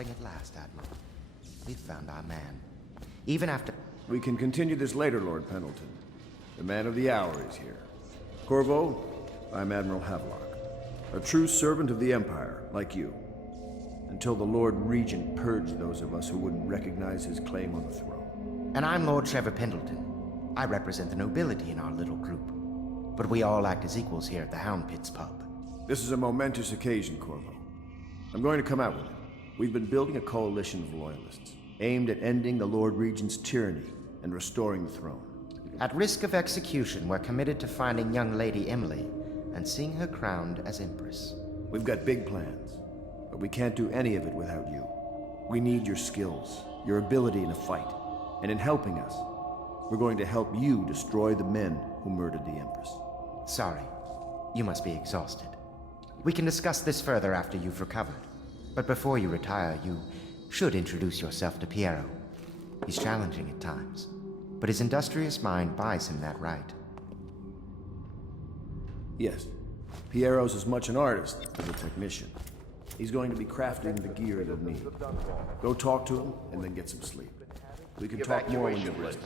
spotting at last, Admiral. We've found our man. Even after... We can continue this later, Lord Pendleton. The man of the hour is here. Corvo, I'm Admiral Havelock. A true servant of the Empire, like you. Until the Lord Regent purged those of us who wouldn't recognize his claim on the throne. And I'm Lord Trevor Pendleton. I represent the nobility in our little group. But we all act as equals here at the Hound Pits pub. This is a momentous occasion, Corvo. I'm going to come out with it. We've been building a coalition of loyalists, aimed at ending the Lord Regent's tyranny and restoring the throne. At risk of execution, we're committed to finding young Lady Emily and seeing her crowned as Empress. We've got big plans, but we can't do any of it without you. We need your skills, your ability in a fight, and in helping us, we're going to help you destroy the men who murdered the Empress. Sorry, you must be exhausted. We can discuss this further after you've recovered. But before you retire, you should introduce yourself to Piero. He's challenging at times, but his industrious mind buys him that right. Yes, Piero's as much an artist as a technician. He's going to be crafting the gear you'll need. Go talk to him, and then get some sleep. We can talk more when you're ready.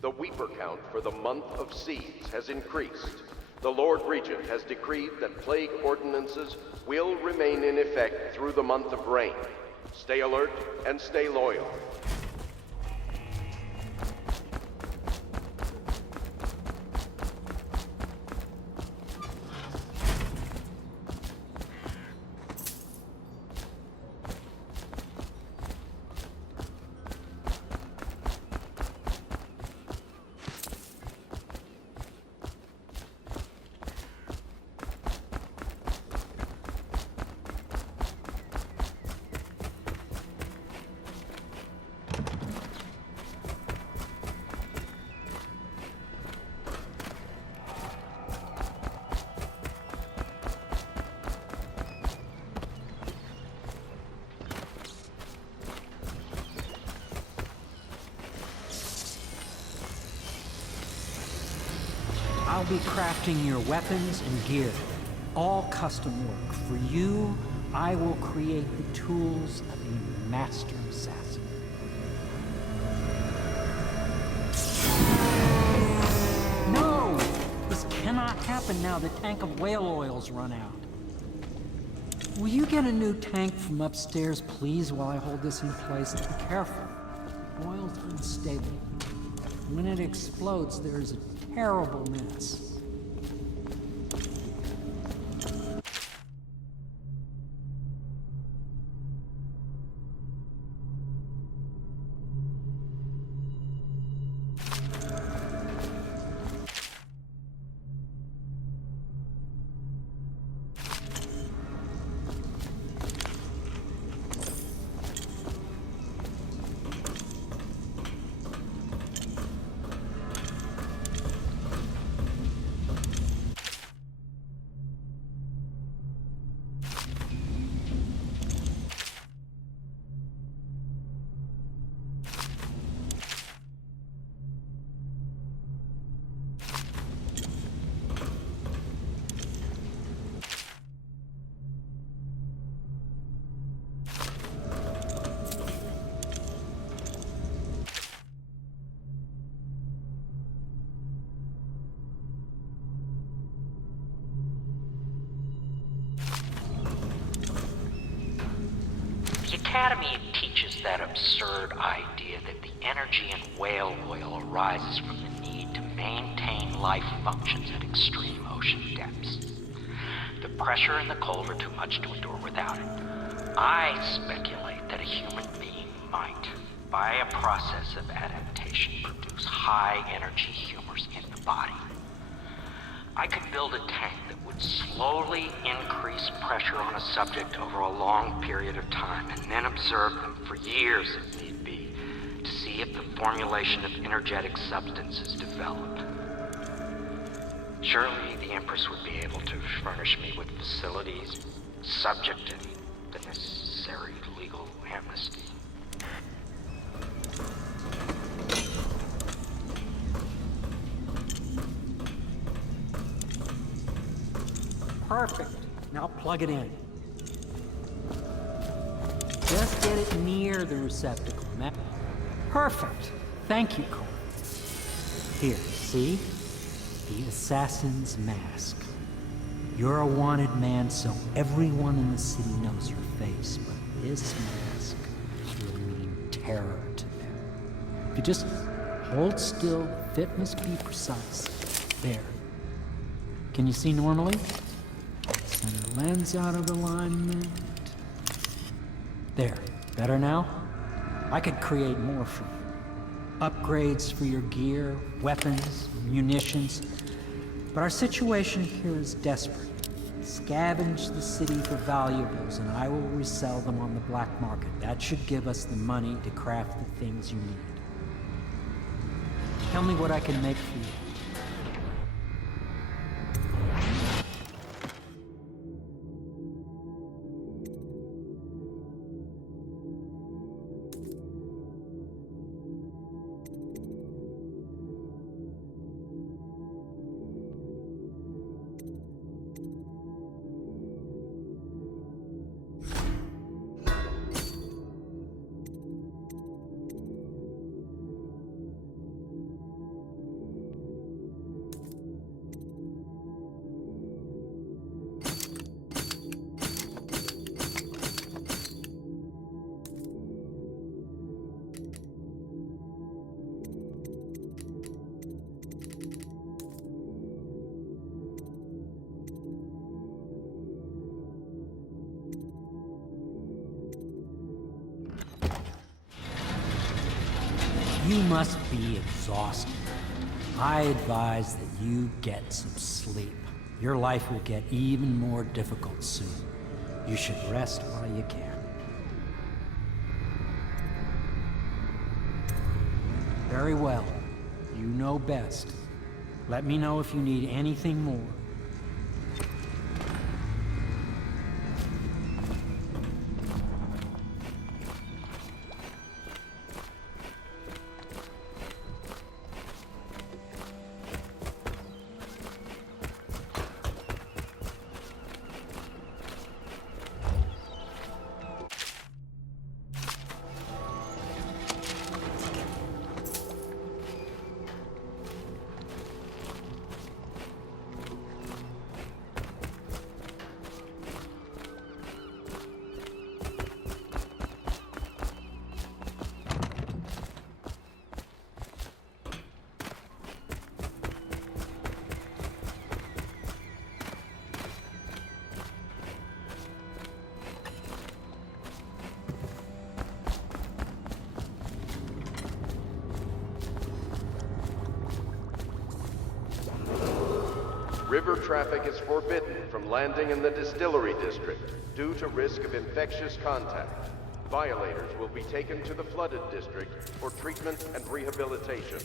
The Weeper count for the month of Seeds has increased. The Lord Regent has decreed that plague ordinances will remain in effect through the month of rain. Stay alert and stay loyal. I'll be crafting your weapons and gear. All custom work. For you, I will create the tools of a master assassin. No! This cannot happen now. The tank of whale oil's run out. Will you get a new tank from upstairs, please, while I hold this in place? Be careful. Oil's unstable. When it explodes, there's a terrible mess. The Academy teaches that absurd idea that the energy in whale oil arises from the need to maintain life functions at extreme ocean depths. The pressure and the cold are too much to endure without it. I speculate that a human being might, by a process of adaptation, produce high-energy humors in the body. I could build a tank that would slowly increase pressure on a subject over a long period of time, and then observe them for years if need be, to see if the formulation of energetic substance is developed. Surely the Empress would be able to furnish me with facilities, subject to the necessary legal amnesty. Perfect. Now plug it in. Just get it near the receptacle. Perfect. Thank you, Cole. Here, see? The assassin's mask. You're a wanted man, so everyone in the city knows your face, but this mask will mean terror to them. If you just hold still, the fit must be precise. There. Can you see normally? Center lens out of alignment. There. Better now? I could create more for you. Upgrades for your gear, weapons, munitions. But our situation here is desperate. Scavenge the city for valuables, and I will resell them on the black market. That should give us the money to craft the things you need. Tell me what I can make for you. You must be exhausted. I advise that you get some sleep. Your life will get even more difficult soon. You should rest while you can. Very well. You know best. Let me know if you need anything more. River traffic is forbidden from landing in the distillery district due to risk of infectious contact. Violators will be taken to the flooded district for treatment and rehabilitation.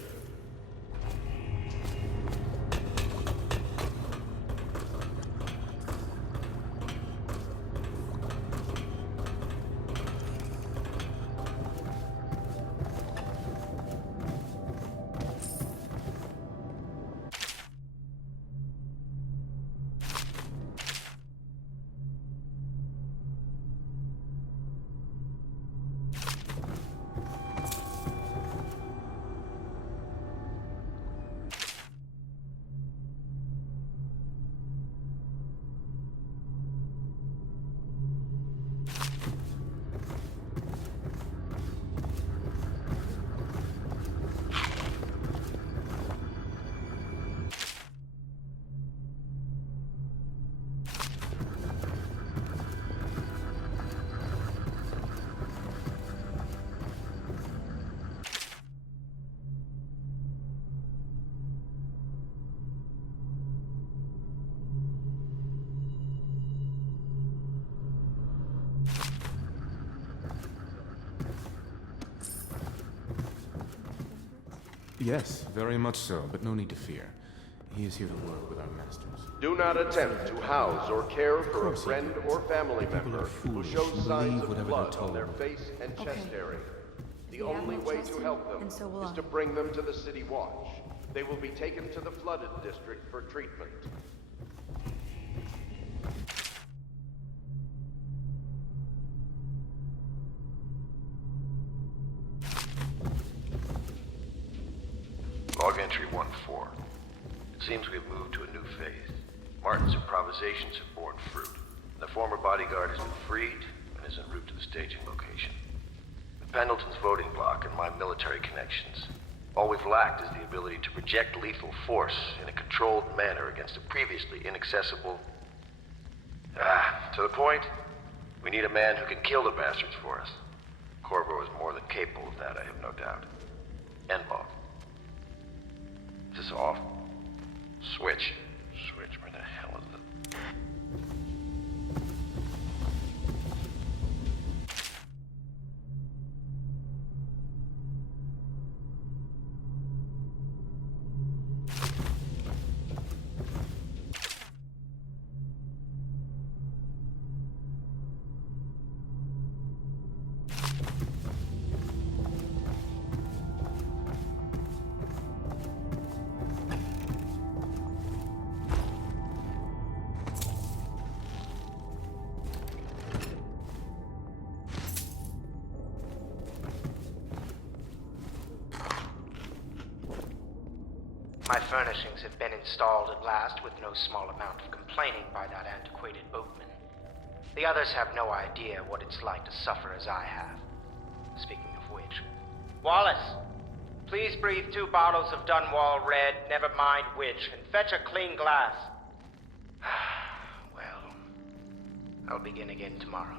Yes, very much so, but no need to fear. He is here to work with our masters. Do not attempt to house or care for a friend or family member who shows signs of blood on their face and chest area. The only way to help them is to bring them to the City Watch. They will be taken to the flooded district for treatment. Entry 1-4. It seems we've moved to a new phase. Martin's improvisations have borne fruit. The former bodyguard has been freed and is en route to the staging location. With Pendleton's voting bloc and my military connections, all we've lacked is the ability to project lethal force in a controlled manner against a previously inaccessible... to the point, we need a man who can kill the bastards for us. Corvo is more than capable of that, I have no doubt. N-Ball. Is this off? Switch. Switch, where the hell is it? My furnishings have been installed at last with no small amount of complaining by that antiquated boatman. The others have no idea what it's like to suffer as I have. Speaking of which... Wallace! Please breathe 2 bottles of Dunwall Red, never mind which, and fetch a clean glass. Well, I'll begin again tomorrow.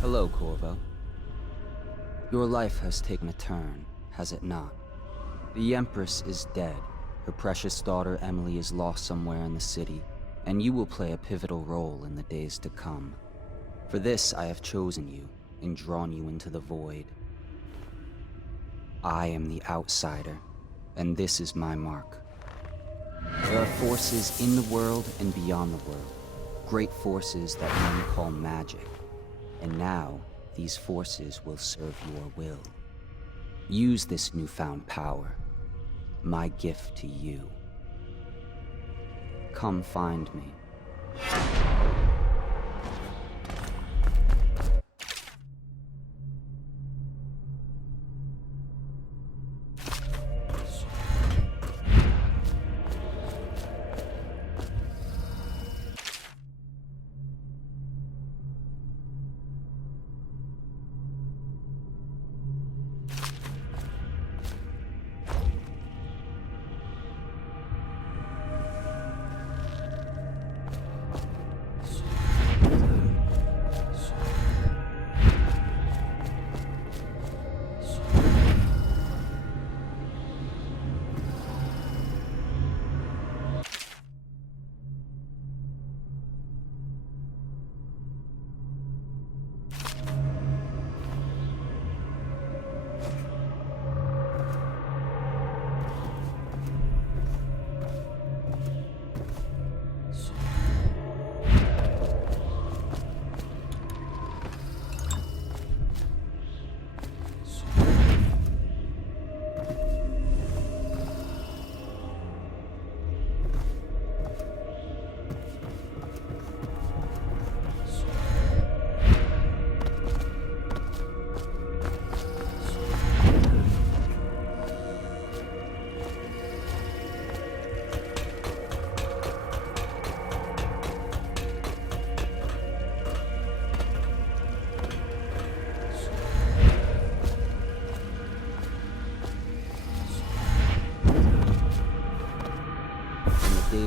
Hello, Corvo. Your life has taken a turn, has it not? The Empress is dead. Her precious daughter Emily is lost somewhere in the city, and you will play a pivotal role in the days to come. For this, I have chosen you and drawn you into the void. I am the outsider, and this is my mark. There are forces in the world and beyond the world, great forces that men call magic. And now, these forces will serve your will. Use this newfound power, my gift to you. Come find me.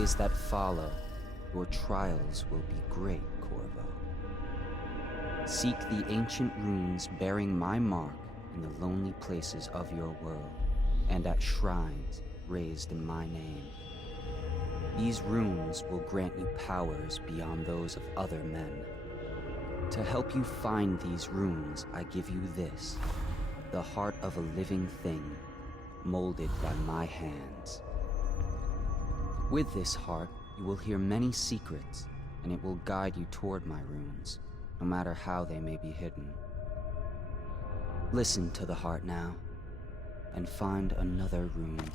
days that follow, your trials will be great, Corvo. Seek the ancient runes bearing my mark in the lonely places of your world, and at shrines raised in my name. These runes will grant you powers beyond those of other men. To help you find these runes, I give you this, the heart of a living thing, molded by my hands. With this heart, you will hear many secrets, and it will guide you toward my runes, no matter how they may be hidden. Listen to the heart now, and find another rune.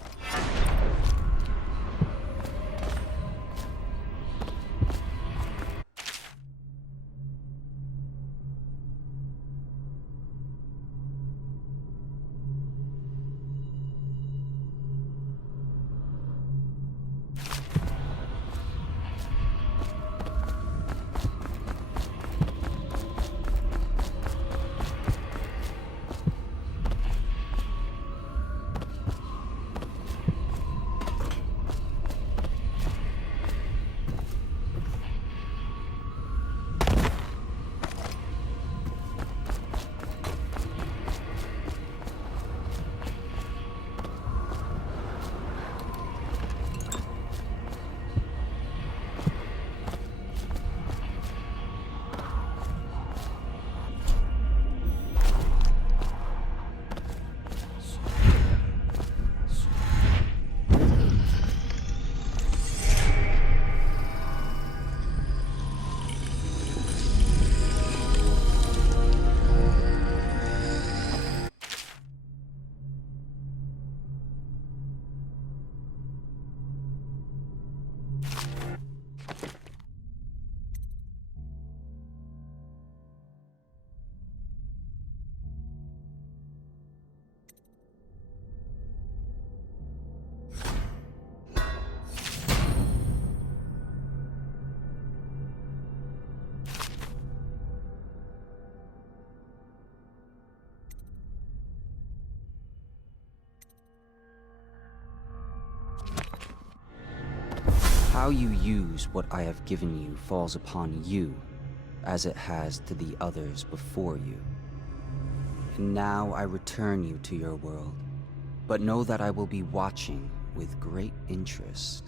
How you use what I have given you falls upon you, as it has to the others before you. And now I return you to your world, but know that I will be watching with great interest.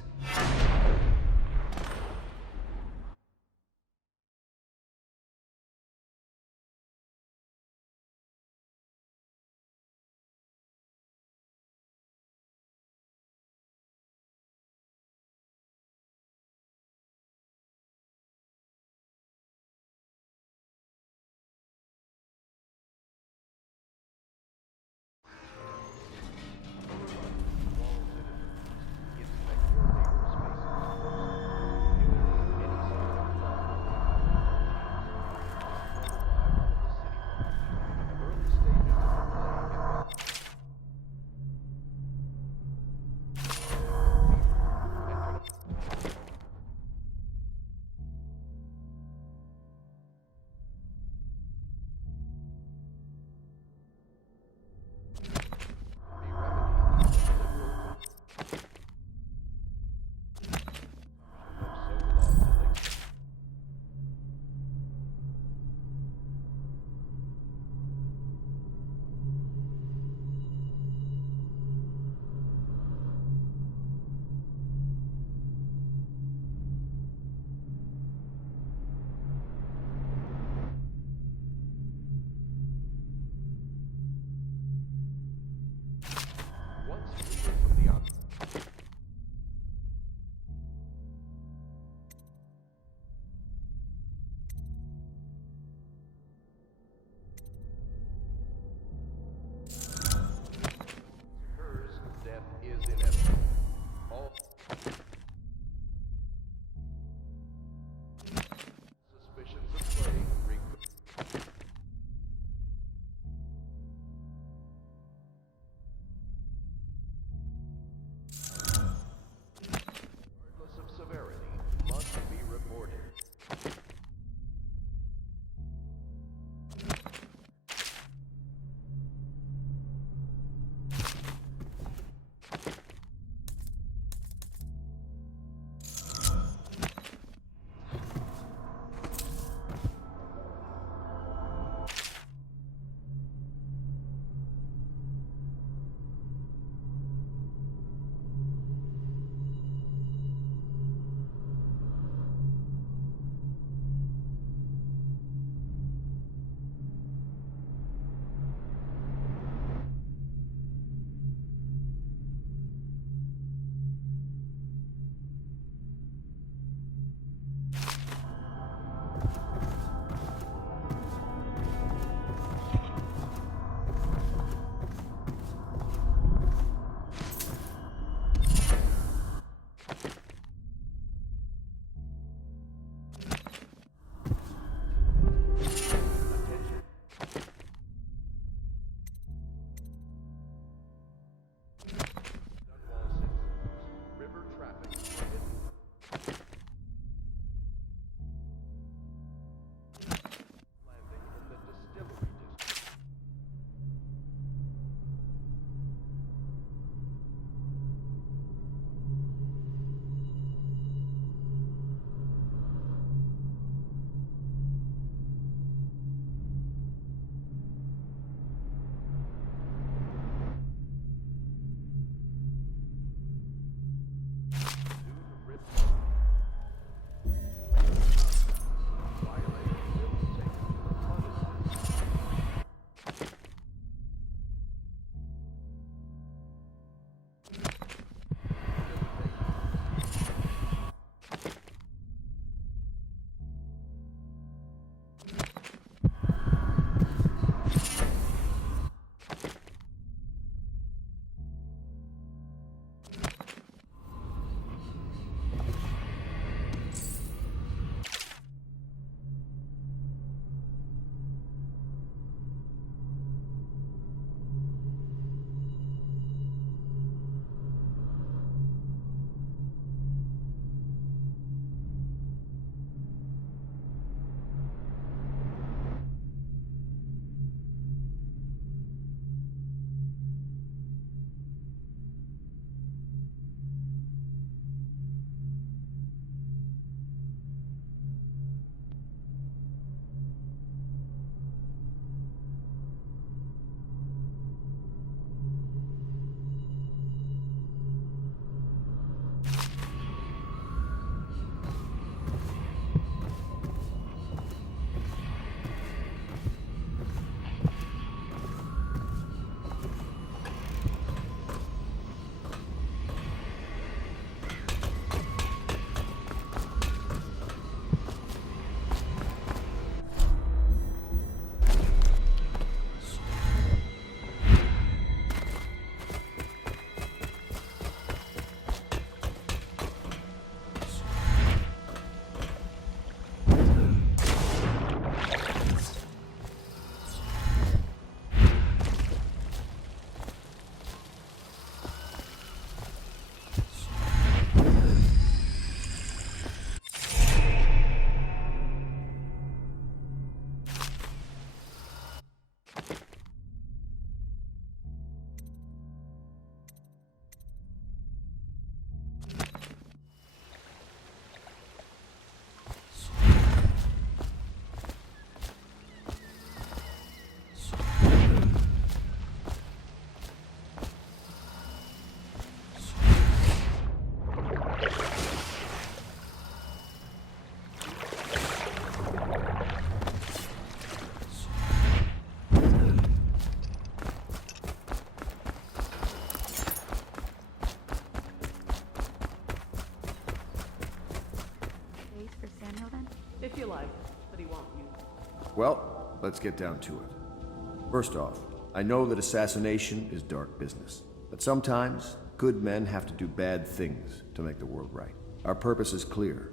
Well, let's get down to it. First off, I know that assassination is dark business, but sometimes good men have to do bad things to make the world right. Our purpose is clear.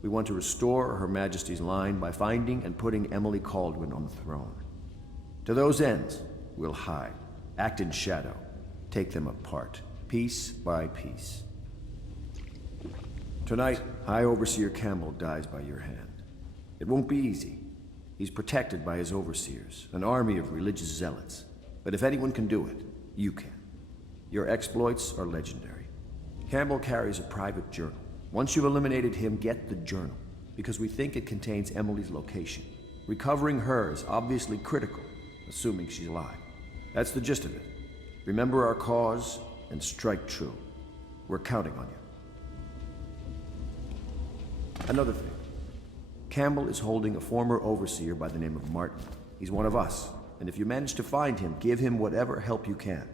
We want to restore Her Majesty's line by finding and putting Emily Kaldwin on the throne. To those ends, we'll hide, act in shadow, take them apart, piece by piece. Tonight, High Overseer Campbell dies by your hand. It won't be easy. He's protected by his overseers, an army of religious zealots. But if anyone can do it, you can. Your exploits are legendary. Campbell carries a private journal. Once you've eliminated him, get the journal, because we think it contains Emily's location. Recovering her is obviously critical, assuming she's alive. That's the gist of it. Remember our cause, and strike true. We're counting on you. Another thing. Campbell is holding a former overseer by the name of Martin. He's one of us, and if you manage to find him, give him whatever help you can.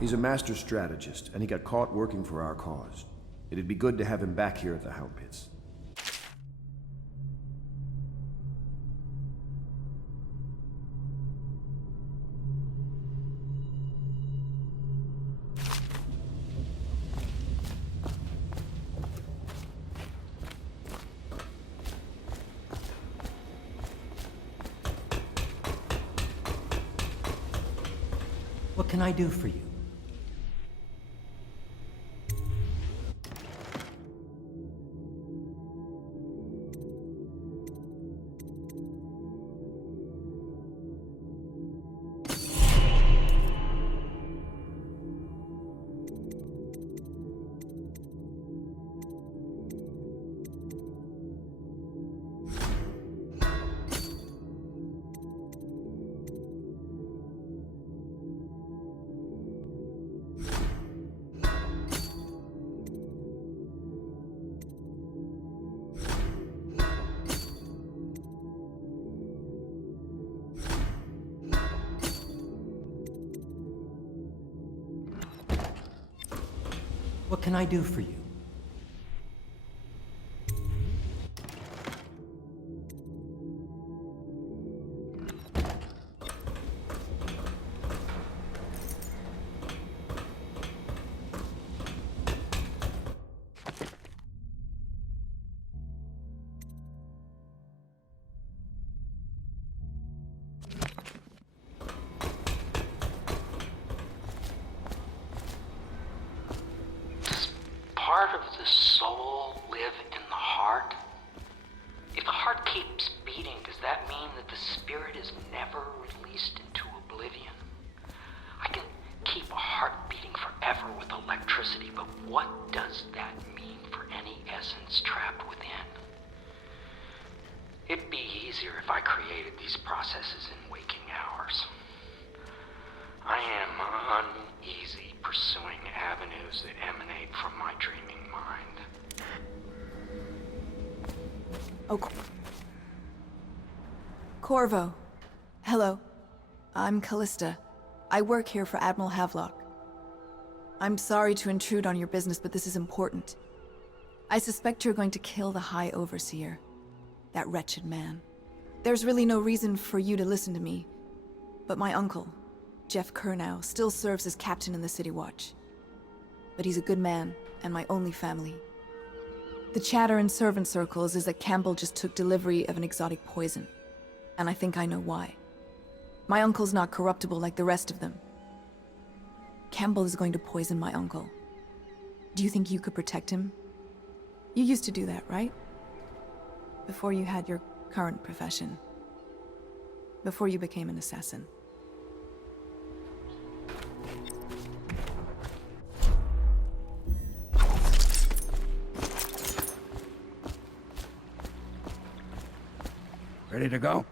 He's a master strategist, and he got caught working for our cause. It'd be good to have him back here at the Hound Pits. What can I do for you? What can I do for you? Part of the soul live in the heart? If the heart keeps beating, does that mean that the spirit is never released into oblivion? I can keep a heart beating forever with electricity, but what does that mean for any essence trapped within? It'd be easier if I created these processes in waking hours. I am uneasy pursuing avenues that emanate from my dreaming mind. Oh, Corvo. Hello. I'm Callista. I work here for Admiral Havelock. I'm sorry to intrude on your business, but this is important. I suspect you're going to kill the High Overseer. That wretched man. There's really no reason for you to listen to me, but my uncle, Jeff Kernow, still serves as captain in the City Watch. But he's a good man, and my only family. The chatter in servant circles is that Campbell just took delivery of an exotic poison, and I think I know why. My uncle's not corruptible like the rest of them. Campbell is going to poison my uncle. Do you think you could protect him? You used to do that, right? Before you had your current profession. Before you became an assassin. Ready to go?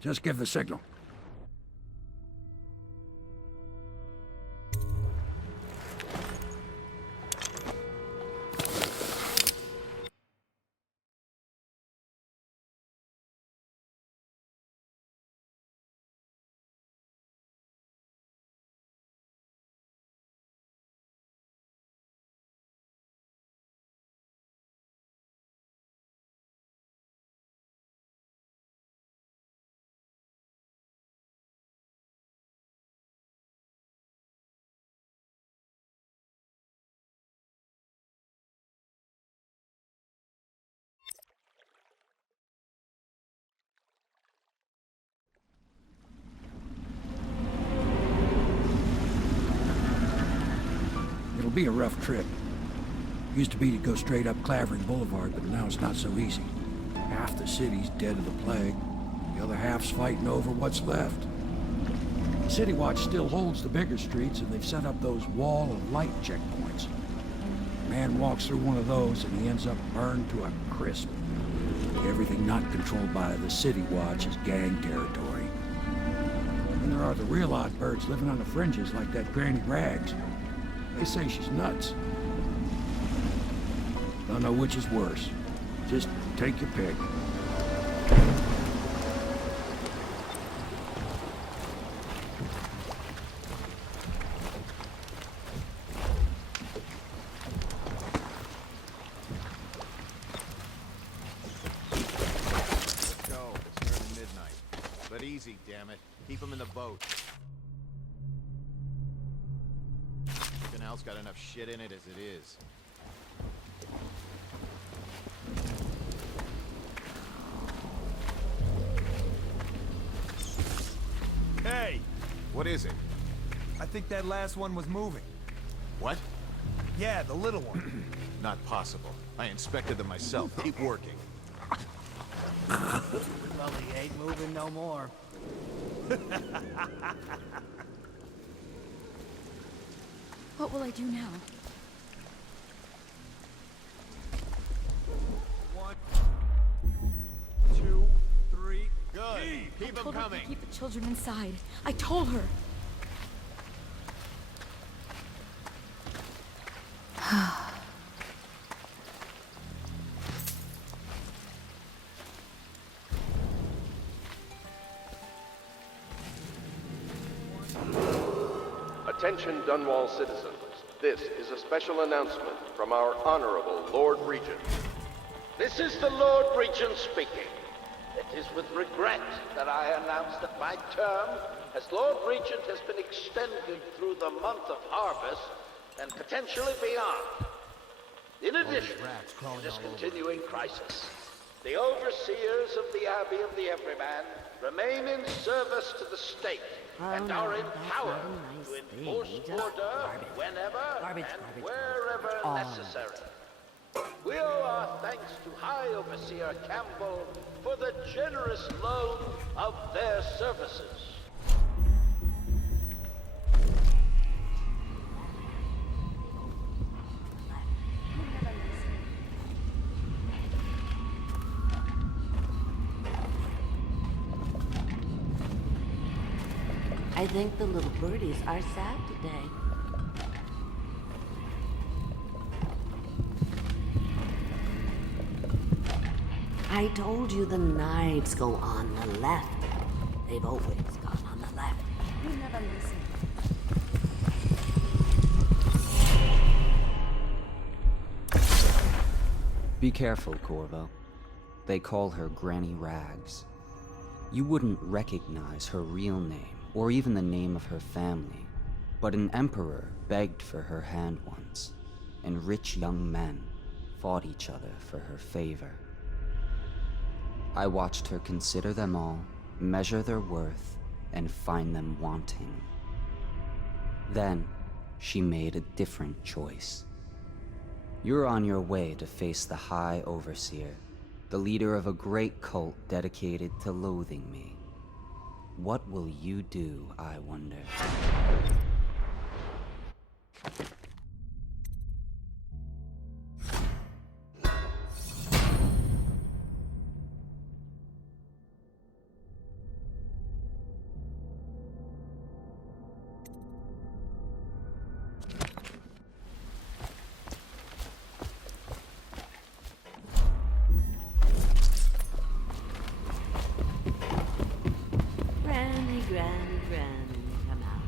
Just give the signal. be a rough trip. Used to be to go straight up Clavering Boulevard, but now it's not so easy. Half the city's dead of the plague. The other half's fighting over what's left. City Watch still holds the bigger streets, and they've set up those wall of light checkpoints. A man walks through one of those, and he ends up burned to a crisp. Everything not controlled by the City Watch is gang territory. And there are the real odd birds living on the fringes, like that Granny Rags. They say she's nuts. Don't know which is worse. Just take your pick. Easy, damn it. Keep them in the boat. The canal's got enough shit in it as it is. Hey! What is it? I think that last one was moving. What? Yeah, the little one. Not possible. I inspected them myself. Keep working. Well, he ain't moving no more. What will I do now? One, two, three. Good. Keep I them told her coming. to keep the children inside. I told her. Attention Dunwall citizens. This is a special announcement from our Honorable Lord Regent. This is the Lord Regent speaking. It is with regret that I announce that my term as Lord Regent has been extended through the month of harvest and potentially beyond. In addition, in this continuing crisis, the overseers of the Abbey of the Everyman remain in service to the state and are empowered to enforce order whenever and wherever necessary. We owe our thanks to High Overseer Campbell for the generous loan of their services. I think the little birdies are sad today. I told you the knives go on the left. They've always gone on the left. You never listen. Be careful, Corvo. They call her Granny Rags. You wouldn't recognize her real name, or even the name of her family, but an emperor begged for her hand once, and rich young men fought each other for her favor. I watched her consider them all, measure their worth, and find them wanting. Then, she made a different choice. You're on your way to face the High Overseer, the leader of a great cult dedicated to loathing me. What will you do, I wonder? Granny, come out,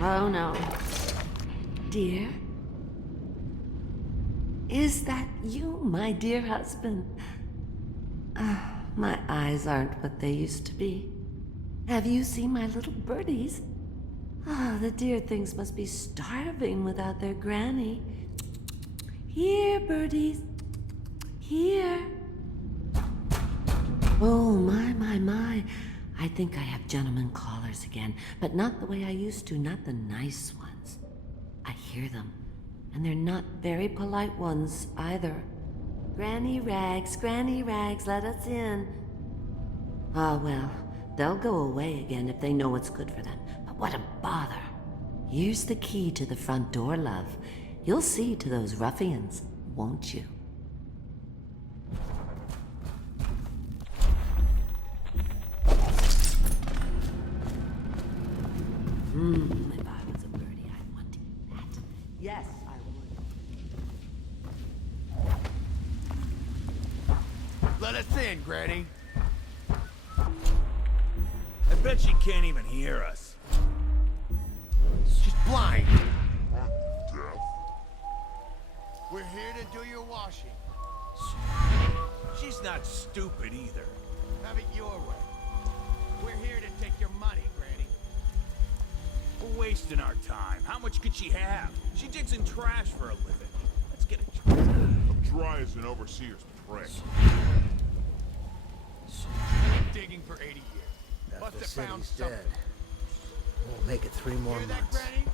Oh no. Dear? Is that you, my dear husband? my eyes aren't what they used to be. Have you seen my little birdies? Ah, the dear things must be starving without their granny. Here, birdies. Here. Oh, my. I think I have gentlemen callers again, but not the way I used to, not the nice ones. I hear them, and they're not very polite ones either. Granny Rags, let us in. Ah, well, they'll go away again if they know what's good for them, but what a bother. Here's the key to the front door, love. You'll see to those ruffians, won't you? If I was a birdie, I'd want to eat that. Yes, I would. Let us in, Granny. I bet she can't even hear us. She's blind. We're here to do your washing. She's not stupid either. Have it your way. We're here to take your money, Granny. We're wasting our time. How much could she have? She digs in trash for a living. Let's get a job. I'm dry as an overseer's prick. Digging for 80 years. If Must the have found city's something. dead, we'll make it 3 more Hear months. that, Granny?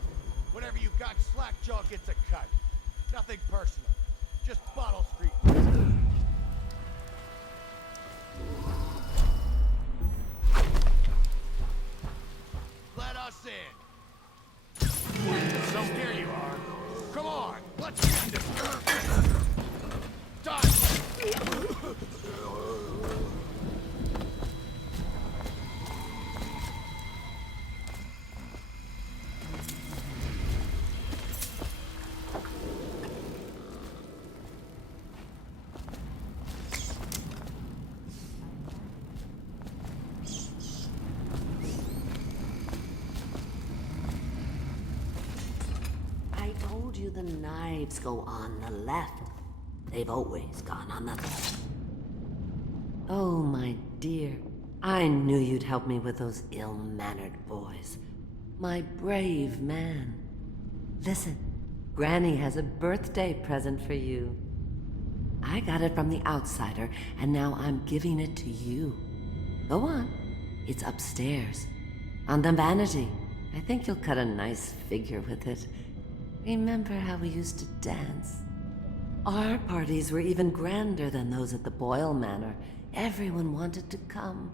Whatever you got, Slackjaw gets a cut. Nothing personal. Just Bottle Street. Let us in. So here you are. Come on, let's get this. Done. I told you the knives go on the left. They've always gone on the left. Oh, my dear. I knew you'd help me with those ill-mannered boys. My brave man. Listen, Granny has a birthday present for you. I got it from the outsider, and now I'm giving it to you. Go on. It's upstairs. On the vanity. I think you'll cut a nice figure with it. Remember how we used to dance? Our parties were even grander than those at the Boyle Manor. Everyone wanted to come.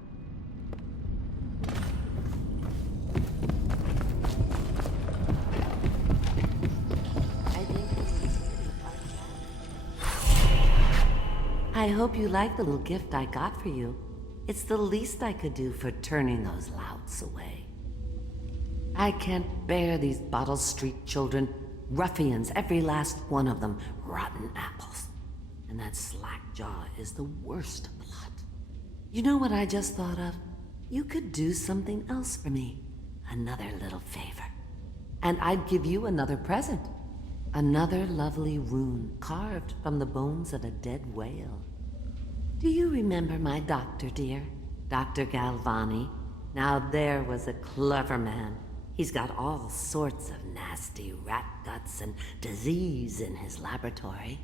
I hope you like the little gift I got for you. It's the least I could do for turning those louts away. I can't bear these Bottle Street children. Ruffians, every last one of them. Rotten apples. And that Slackjaw is the worst of the lot. You know what I just thought of? You could do something else for me. Another little favor. And I'd give you another present. Another lovely rune carved from the bones of a dead whale. Do you remember my doctor, dear? Dr. Galvani? Now there was a clever man. He's got all sorts of nasty rat guts and disease in his laboratory.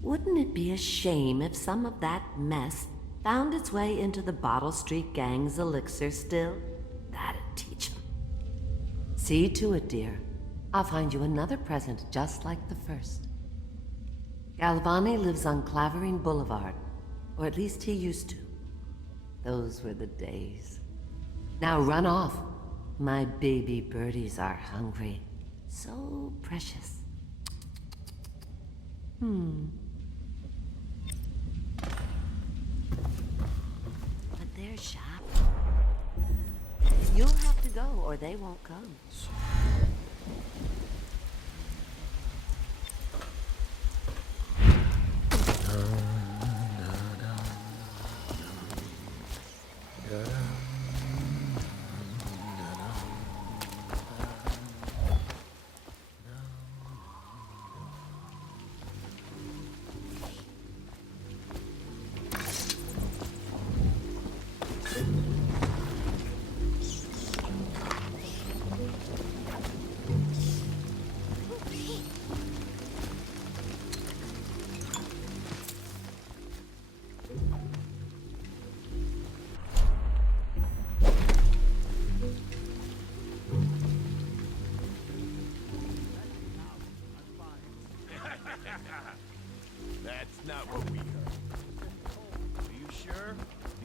Wouldn't it be a shame if some of that mess found its way into the Bottle Street Gang's elixir still? That'd teach 'em. See to it, dear. I'll find you another present just like the first. Galvani lives on Clavering Boulevard, or at least he used to. Those were the days. Now run off. My baby birdies are hungry. So precious. But they're sharp. You'll have to go, or they won't come.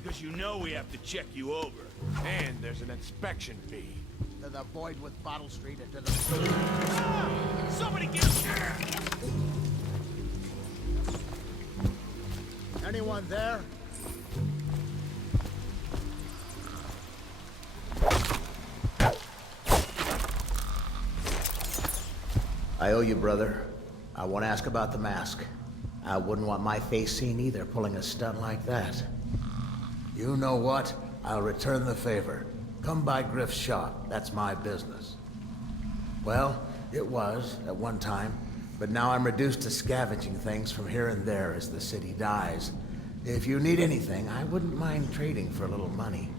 Because you know we have to check you over. And there's an inspection fee. To the void with Bottle Street and to the... Somebody get him! Anyone there? I owe you, brother. I want to ask about the mask. I wouldn't want my face seen either, pulling a stunt like that. You know what? I'll return the favor. Come by Griff's shop. That's my business. Well, it was, at one time, but now I'm reduced to scavenging things from here and there as the city dies. If you need anything, I wouldn't mind trading for a little money.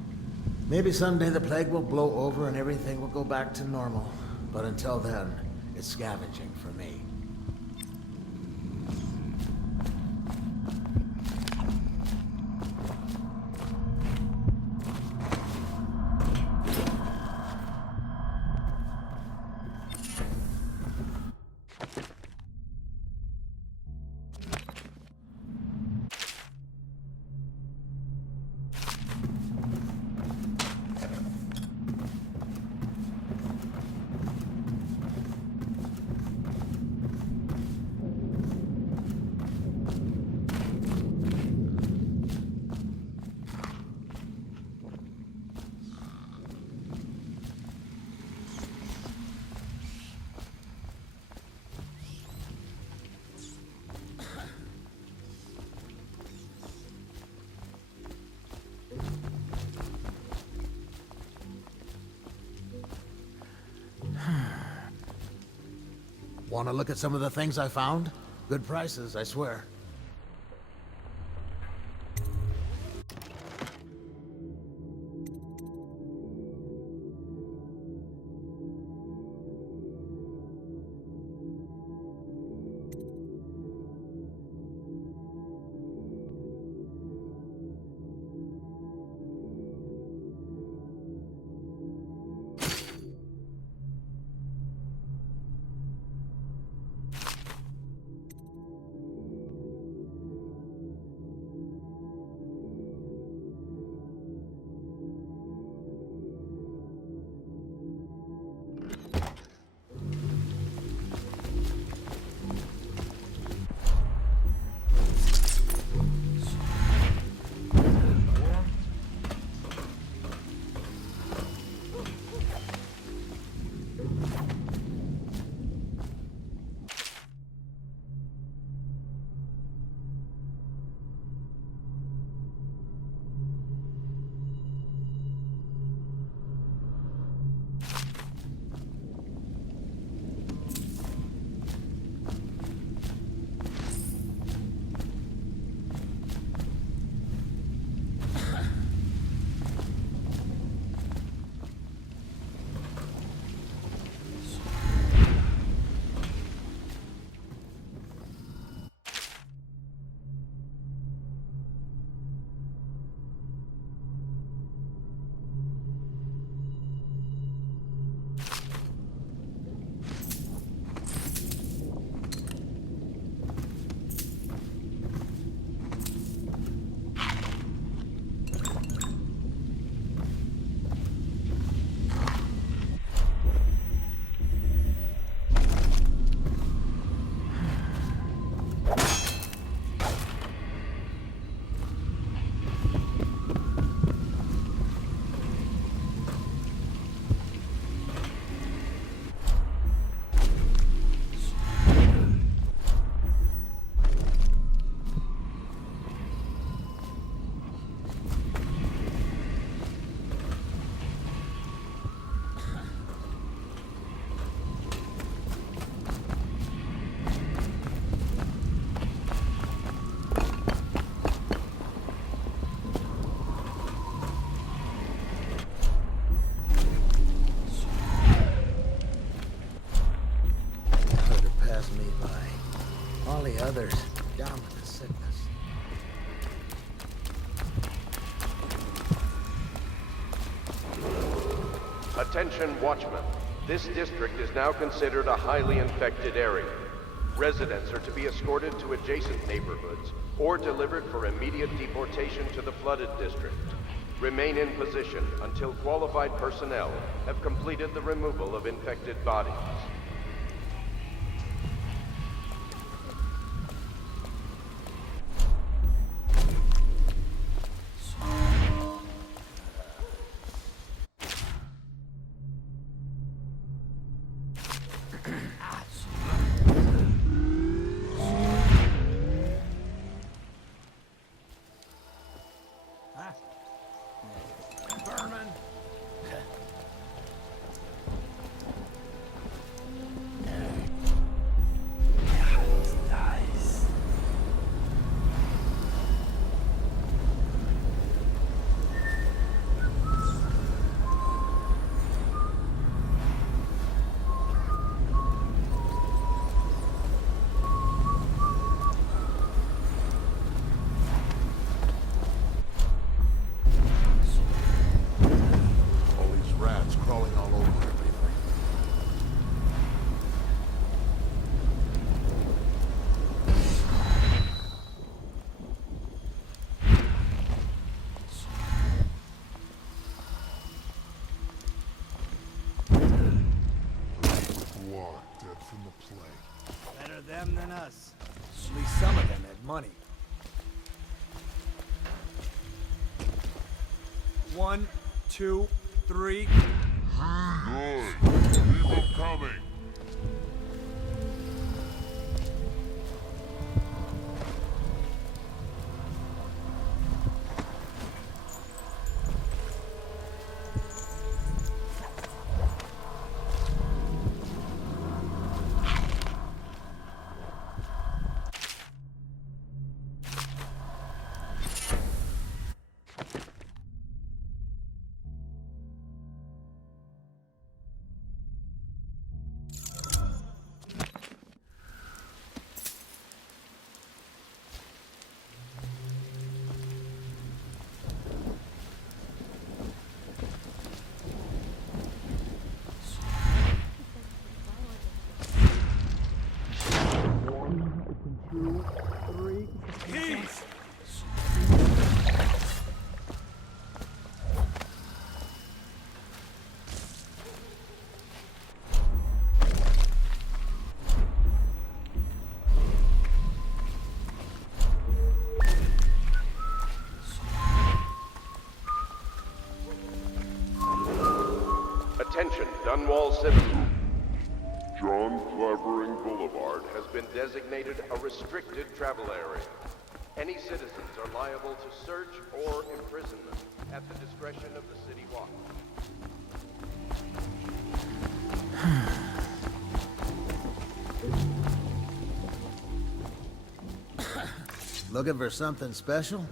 Maybe someday the plague will blow over and everything will go back to normal. But until then, it's scavenging for me. Want to look at some of the things I found? Good prices, I swear. Others down with the sickness. Attention, watchmen. This district is now considered a highly infected area. Residents are to be escorted to adjacent neighborhoods or delivered for immediate deportation to the flooded district. Remain in position until qualified personnel have completed the removal of infected bodies. Better them than us. At least some of them had money. 1, 2, 3. Good. Keep them coming. Attention, Dunwall citizens. John Clavering Boulevard has been designated a restricted travel area. Any citizens are liable to search or imprison them at the discretion of the city watch. Looking for something special?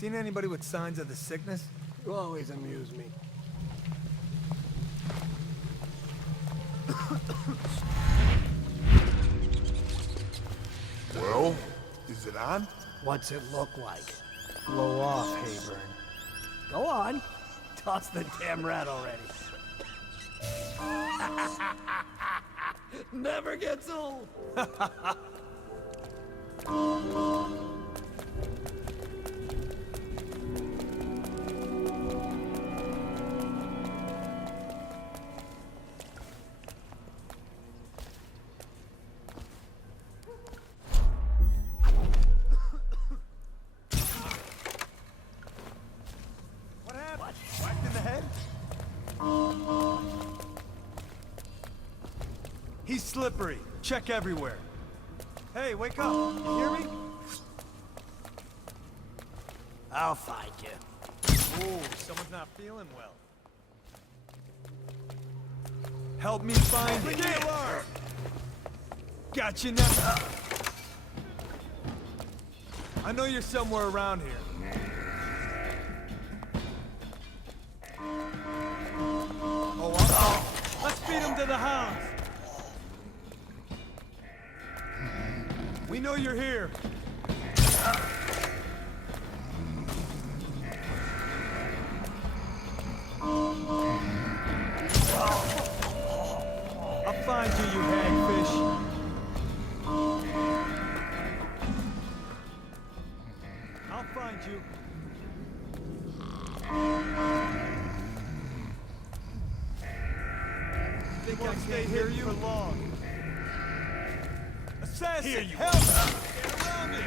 Seen anybody with signs of the sickness? You always amuse me. Well, is it on? What's it look like? Blow off, Hayburn. Go on. Toss the damn rat already. Never gets old. What happened? Whacked in the head? He's slippery. Check everywhere. Hey, wake up. You hear me? I'll find you. Ooh, someone's not feeling well. Help me find it. Get alarm. Got you now. I know you're somewhere around here. Let's feed him to the hounds. We know you're here. I'll find you, you hagfish. I'll find you. Think I can stay here for long. Assassin, here you help! Get around it!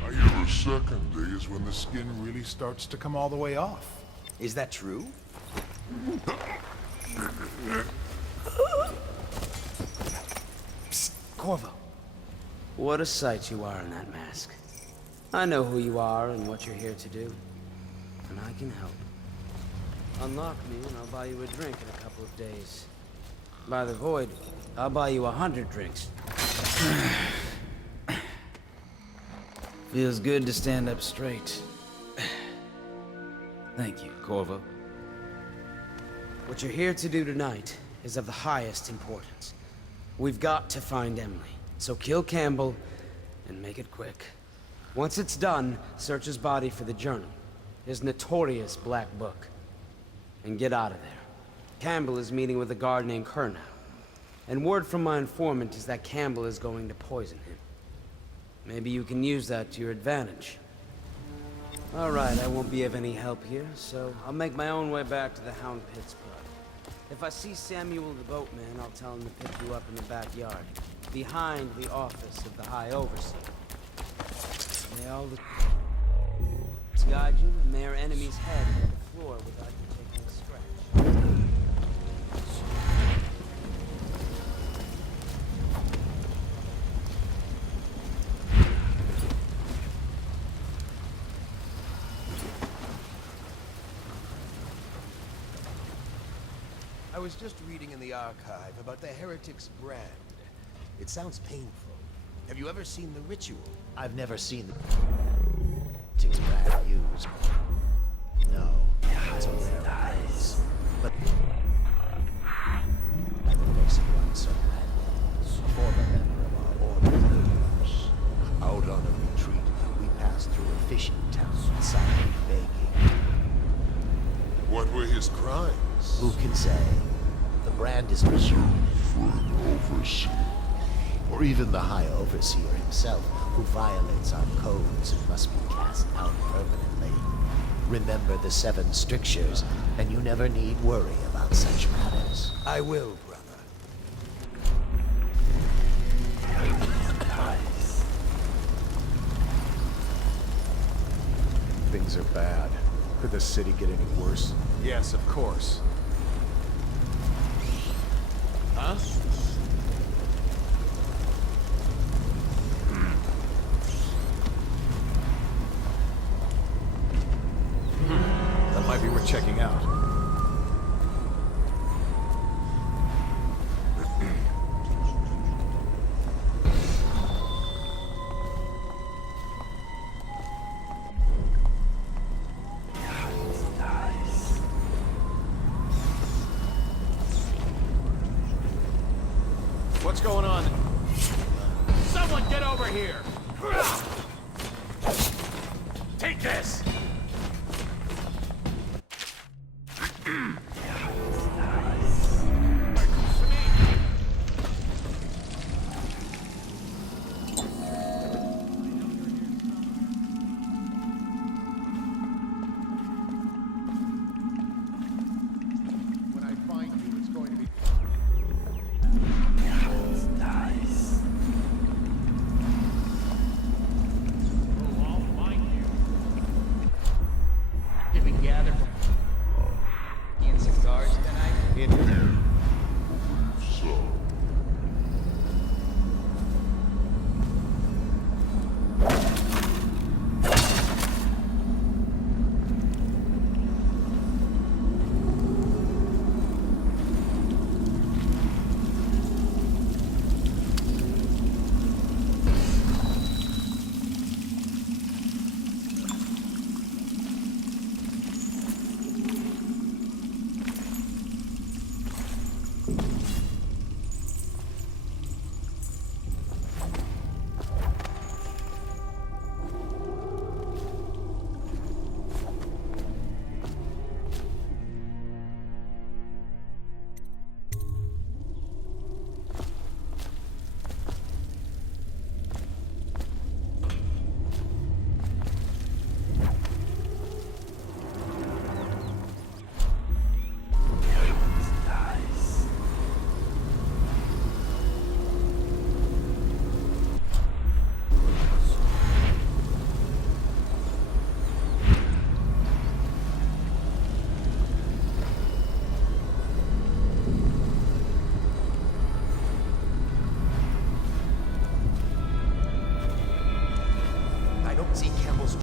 I hear the second day is when the skin really starts to come all the way off. Is that true? Psst, Corvo. What a sight you are in that mask. I know who you are and what you're here to do. And I can help. Unlock me and I'll buy you a drink in a couple of days. By the Void, I'll buy you 100 drinks. Feels good to stand up straight. Thank you, Corvo. What you're here to do tonight is of the highest importance. We've got to find Emily, so kill Campbell and make it quick. Once it's done, search his body for the journal, his notorious black book, and get out of there. Campbell is meeting with a guard named Kernow, and word from my informant is that Campbell is going to poison him. Maybe you can use that to your advantage. All right, I won't be of any help here, so I'll make my own way back to the Hound Pits Pub. If I see Samuel the boatman, I'll tell him to pick you up in the backyard, behind the office of the High Overseer. They all look... guide you, a mere enemy's head hit the floor without you taking a scratch. I was just reading in the archive about the Heretic's brand. It sounds painful. Have you ever seen the ritual? I've never seen the Heretic's brand used. No, it's a rare place. But what makes it run so bad? A former member of our order of heroes. Out on a retreat, we passed through a fishing town silently begging. What were his crimes? Who can say? The brand is reserved for an overseer. Or even the High Overseer himself, who violates our codes and must be cast out permanently. Remember the 7 strictures, and you never need worry about such matters. I will, brother. Things are bad. Could the city get any worse? Yes, of course. Huh? That might be worth checking out. What's going on? Someone get over here! Take this!